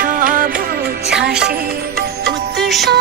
উৎসব ছাসে উৎসবের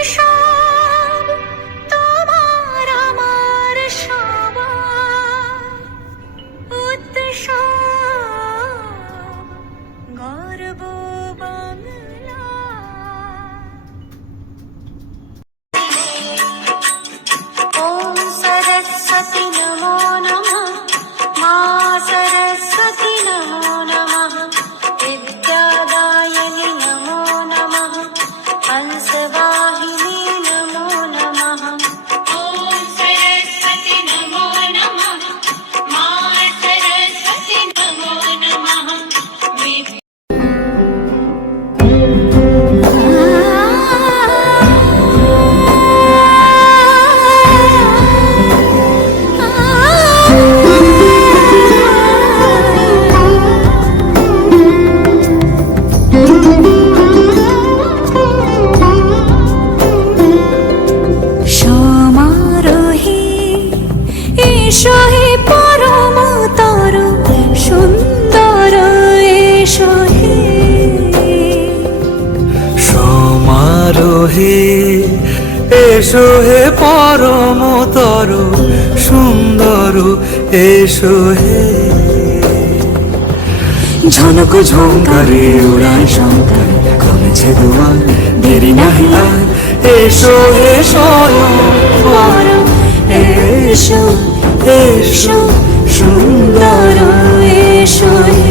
উৎসব এসো হে পরমতর সুন্দর এসো হে। ঝনক ঝঙ্কারে উড়ায় শঙ্কার কমেছে দুয়ার দেরি নাহি আর। এসো এসো বড় এসো এসো সুন্দর এসো হে।